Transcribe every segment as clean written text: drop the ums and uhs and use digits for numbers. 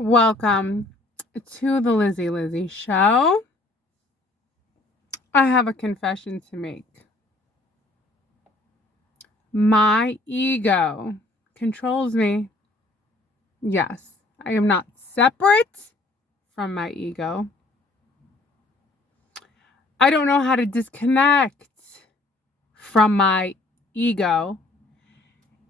Welcome to the Lizzy Lizzy Show. I have a confession to make. My ego controls me. Yes, I am not separate from my ego. I don't know how to disconnect from my ego,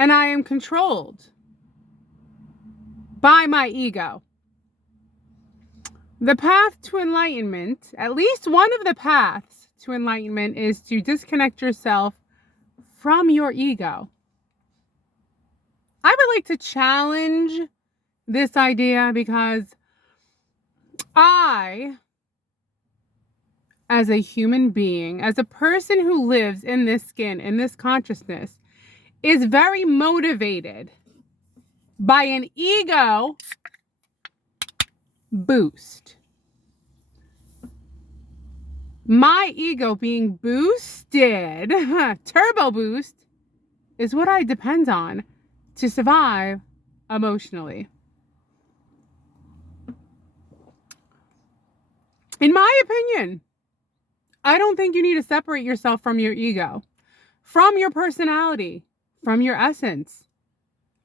and I am controlled by my ego. The path to enlightenment, at least one of the paths to enlightenment, is to disconnect yourself from your ego. I would like to challenge this idea because I, as a human being, as a person who lives in this skin, in this consciousness, is very motivated by an ego boost. My ego being boosted, turbo boost, is what I depend on to survive emotionally. In my opinion, I don't think you need to separate yourself from your ego, from your personality, from your essence.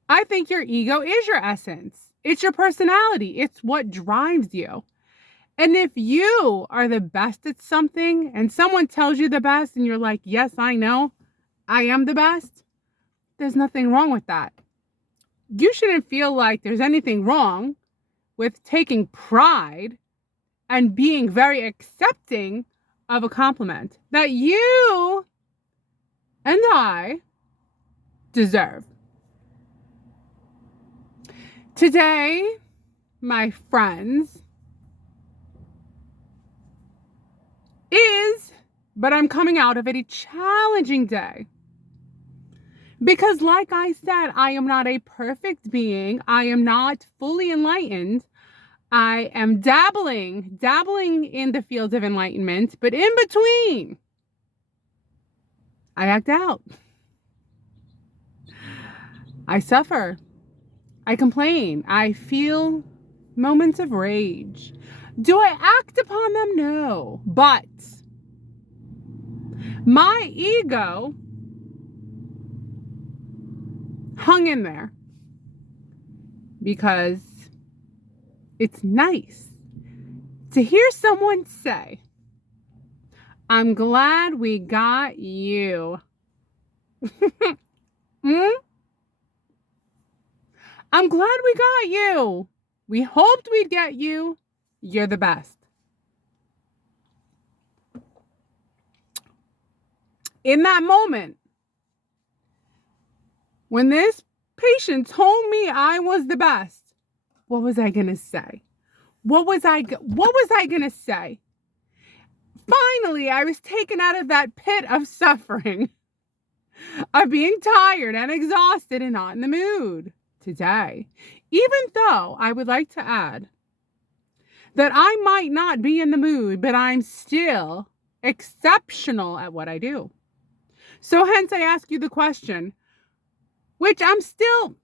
I think your ego is your essence. It's your personality. It's what drives you. And if you are the best at something and someone tells you the best and you're like, yes, I know, I am the best, there's nothing wrong with that. You shouldn't feel like there's anything wrong with taking pride and being very accepting of a compliment that you and I deserve. Today, my friends, but I'm coming out of it, a challenging day. Because like I said, I am not a perfect being. I am not fully enlightened. I am dabbling in the field of enlightenment, but in between, I act out. I suffer. I complain. I feel moments of rage. Do I act upon them? No. But my ego hung in there because it's nice to hear someone say, I'm glad we got you. I'm glad we got you. We hoped we'd get you. You're the best. In that moment, when this patient told me I was the best, what was I going to say? What was I going to say? Finally, I was taken out of that pit of suffering, of being tired and exhausted and not in the mood today. Even though I would like to add that I might not be in the mood, but I'm still exceptional at what I do. So hence I ask you the question, which I'm still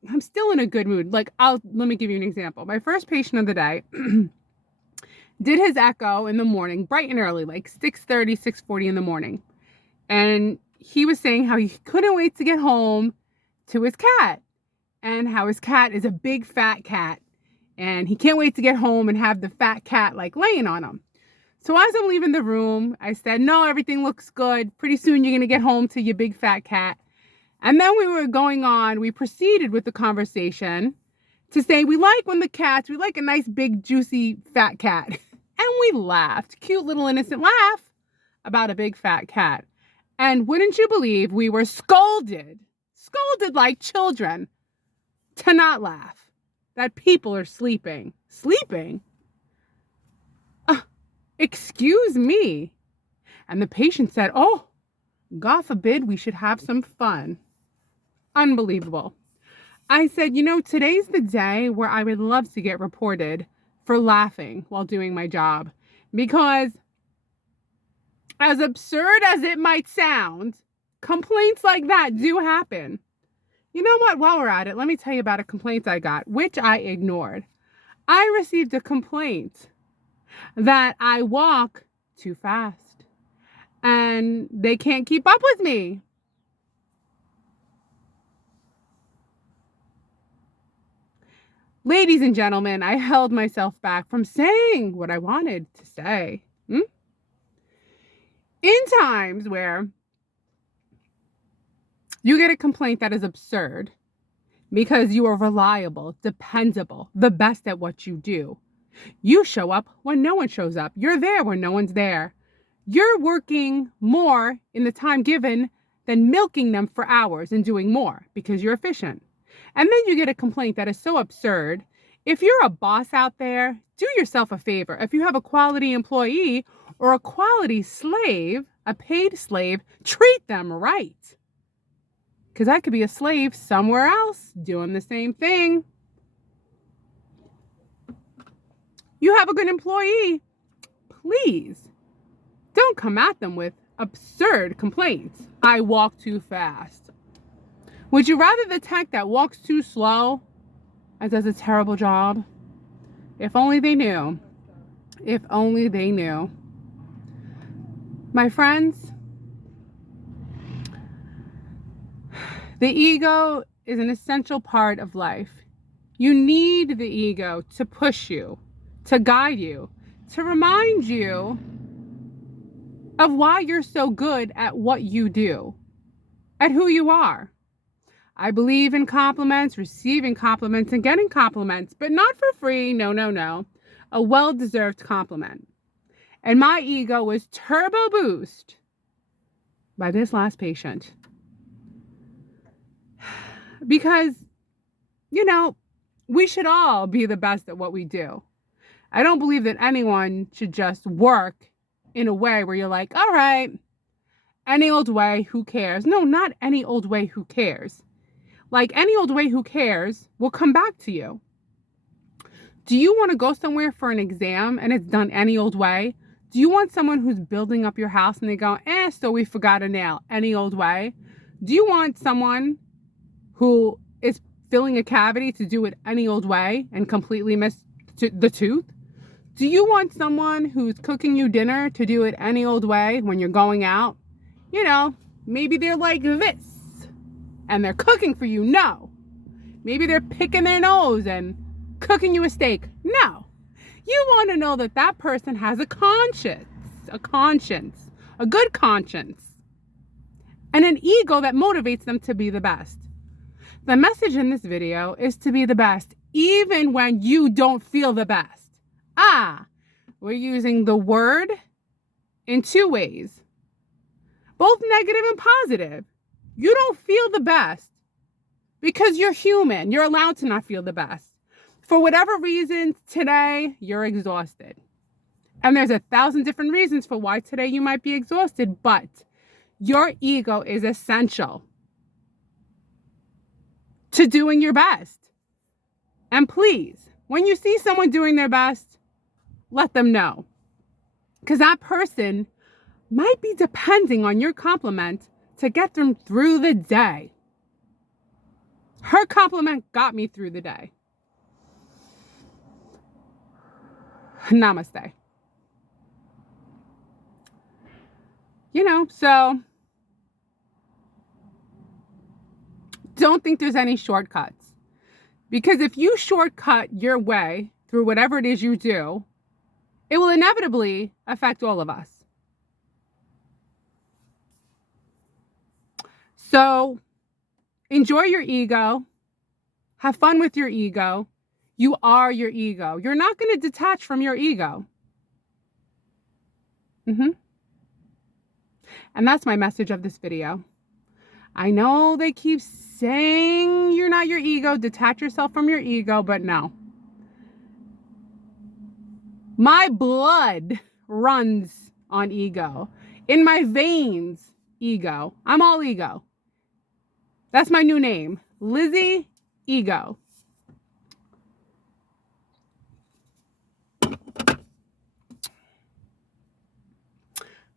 in a good mood. Let me give you an example. My first patient of the day did his echo in the morning, bright and early, like 6:30, 6:40 in the morning. And he was saying how he couldn't wait to get home to his cat and how his cat is a big fat cat and he can't wait to get home and have the fat cat like laying on him. So as I'm leaving the room, I said, no, everything looks good. Pretty soon you're going to get home to your big fat cat. And then we proceeded with the conversation to say, we like a nice big juicy fat cat. And we laughed, cute little innocent laugh about a big fat cat. And wouldn't you believe we were scolded like children to not laugh, that people are sleeping. Sleeping? Excuse me. And the patient said, oh, God forbid we should have some fun. Unbelievable. I said, today's the day where I would love to get reported for laughing while doing my job. Because as absurd as it might sound, complaints like that do happen. You know what? While we're at it, let me tell you about a complaint I got, which I ignored. I received a complaint that I walk too fast and they can't keep up with me. Ladies and gentlemen, I held myself back from saying what I wanted to say. In times where you get a complaint that is absurd because you are reliable, dependable, the best at what you do. You show up when no one shows up. You're there when no one's there. You're working more in the time given than milking them for hours and doing more because you're efficient. And then you get a complaint that is so absurd. If you're a boss out there, do yourself a favor. If you have a quality employee or a quality slave, a paid slave, treat them right. Because I could be a slave somewhere else doing the same thing. You have a good employee, please don't come at them with absurd complaints. I walk too fast. Would you rather the tech that walks too slow and does a terrible job? If only they knew. If only they knew. My friends, the ego is an essential part of life. You need the ego to push you, to guide you, to remind you of why you're so good at what you do, at who you are. I believe in compliments, receiving compliments, and getting compliments, but not for free. No, no, no. A well-deserved compliment. And my ego was turbo boost by this last patient. Because, we should all be the best at what we do. I don't believe that anyone should just work in a way where you're like, all right, any old way, who cares? No, not any old way, who cares? Like any old way, who cares, will come back to you. Do you want to go somewhere for an exam and it's done any old way? Do you want someone who's building up your house and they go, so we forgot a nail, any old way? Do you want someone who is filling a cavity to do it any old way and completely miss the tooth? Do you want someone who's cooking you dinner to do it any old way when you're going out? Maybe they're like this and they're cooking for you. No. Maybe they're picking their nose and cooking you a steak. No. You want to know that that person has a conscience, a good conscience, and an ego that motivates them to be the best. The message in this video is to be the best, even when you don't feel the best. We're using the word in two ways, both negative and positive. You don't feel the best because you're human. You're allowed to not feel the best. For whatever reason, today you're exhausted. And there's 1,000 different reasons for why today you might be exhausted, but your ego is essential to doing your best. And please, when you see someone doing their best, let them know. Because that person might be depending on your compliment to get them through the day. Her compliment got me through the day. Namaste. So don't think there's any shortcuts. Because if you shortcut your way through whatever it is you do, it will inevitably affect all of us. So enjoy your ego. Have fun with your ego. You are your ego. You're not going to detach from your ego. And that's my message of this video. I know they keep saying you're not your ego, detach yourself from your ego, but no. My blood runs on ego. In my veins, ego. I'm all ego. That's my new name. Lizzy Ego.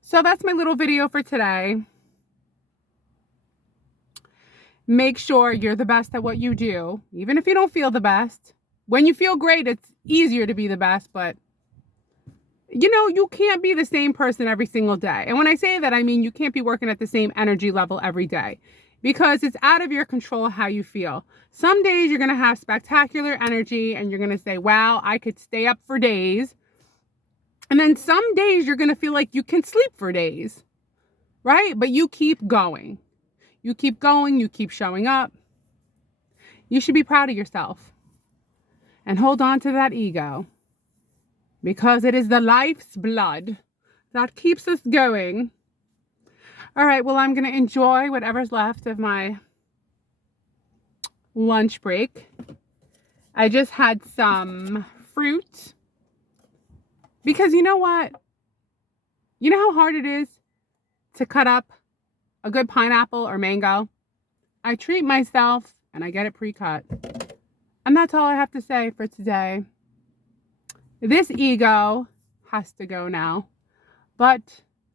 So that's my little video for today. Make sure you're the best at what you do. Even if you don't feel the best, When you feel great, it's easier to be the best, but you can't be the same person every single day. And when I say that, I mean you can't be working at the same energy level every day because it's out of your control how you feel. Some days you're going to have spectacular energy and you're going to say, wow, I could stay up for days. And then some days you're going to feel like you can sleep for days, right? But you keep going. You keep going. You keep showing up. You should be proud of yourself and hold on to that ego because it is the life's blood that keeps us going. All right, well, I'm going to enjoy whatever's left of my lunch break. I just had some fruit because you know what? You know how hard it is to cut up a good pineapple or mango? I treat myself and I get it pre-cut. And that's all I have to say for today. This ego has to go now, but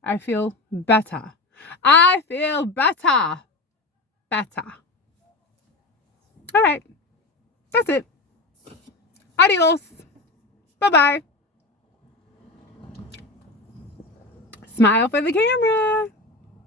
I feel better. I feel better. Better. All right. That's it. Adios. Bye-bye. Smile for the camera.